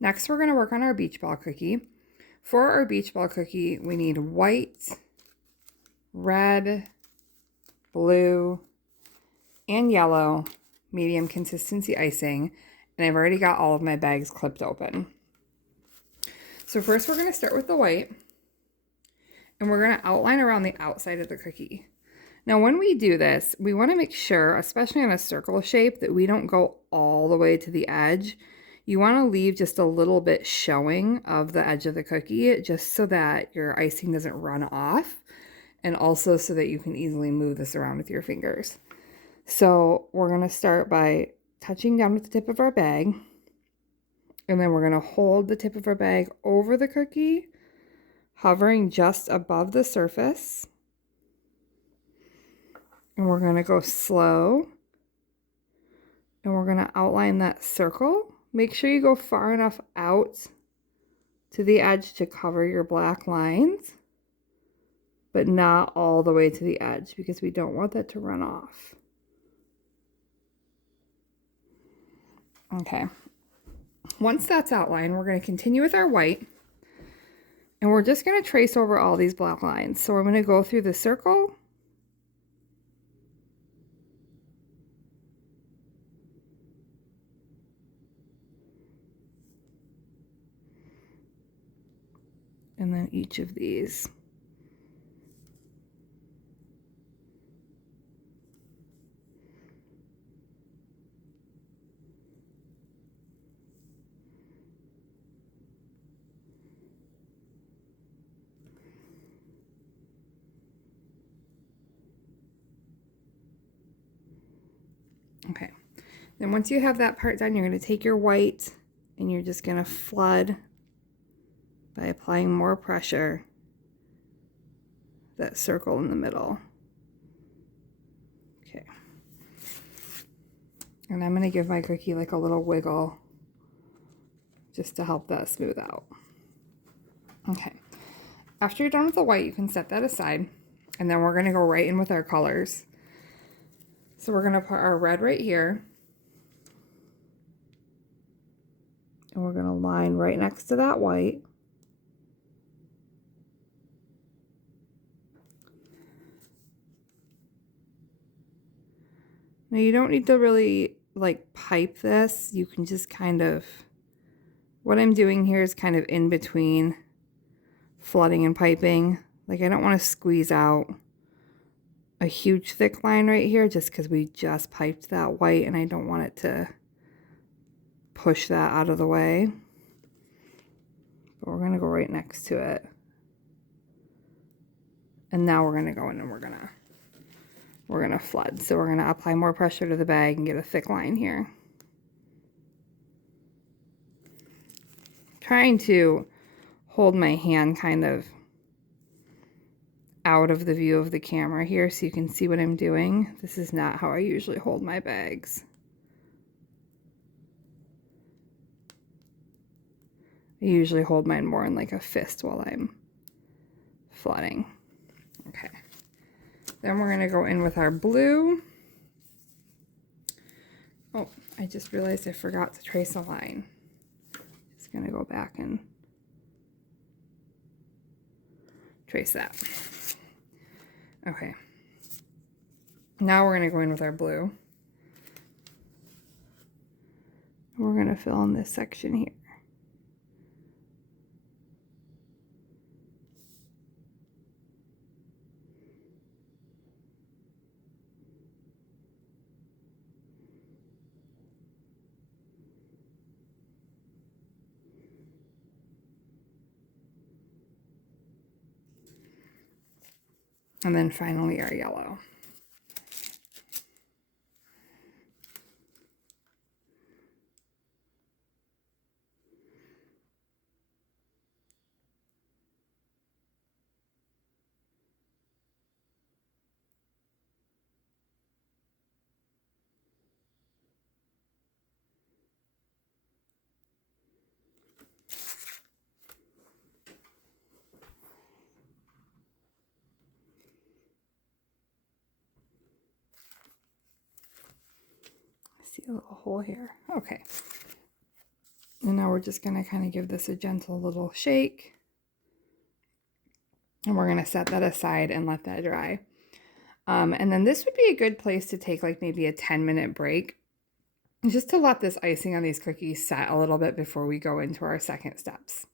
Next, we're going to work on our beach ball cookie. For our beach ball cookie, we need white, red, blue, and yellow medium consistency icing, and I've already got all of my bags clipped open. So first we're going to start with the white, and we're going to outline around the outside of the cookie. Now when we do this, we want to make sure, especially on a circle shape, that we don't go all the way to the edge. You want to leave just a little bit showing of the edge of the cookie, just so that your icing doesn't run off, and also so that you can easily move this around with your fingers. So we're going to start by touching down with the tip of our bag, and then we're going to hold the tip of our bag over the cookie, hovering just above the surface. And we're going to go slow, and we're going to outline that circle. Make sure you go far enough out to the edge to cover your black lines, but not all the way to the edge because we don't want that to run off. Okay, once that's outlined, we're going to continue with our white, and we're just going to trace over all these black lines. So we're going to go through the circle, and then each of these. Okay, then once you have that part done, you're going to take your white and you're just going to flood by applying more pressure that circle in the middle. Okay, and I'm going to give my cookie like a little wiggle just to help that smooth out. Okay, after you're done with the white, you can set that aside, and then we're going to go right in with our colors. So we're going to put our red right here, and we're going to line right next to that white. Now you don't need to really like pipe this. You can just kind of, what I'm doing here is kind of in between flooding and piping. Like I don't want to squeeze out a huge thick line right here just because we just piped that white and I don't want it to push that out of the way. But we're going to go right next to it. And now we're going to go in and we're going to flood. So we're going to apply more pressure to the bag and get a thick line here. Trying to hold my hand kind of out of the view of the camera here so you can see what I'm doing. This is not how I usually hold my bags. I usually hold mine more in like a fist while I'm flooding. Okay. Then we're going to go in with our blue. Oh, I just realized I forgot to trace a line. Just going to go back and trace that. Okay. Now we're going to go in with our blue. We're going to fill in this section here. And then finally our yellow. See a little hole here. Okay. And now we're just going to kind of give this a gentle little shake. And we're going to set that aside and let that dry. And then this would be a good place to take like maybe a 10-minute break, just to let this icing on these cookies set a little bit before we go into our second steps.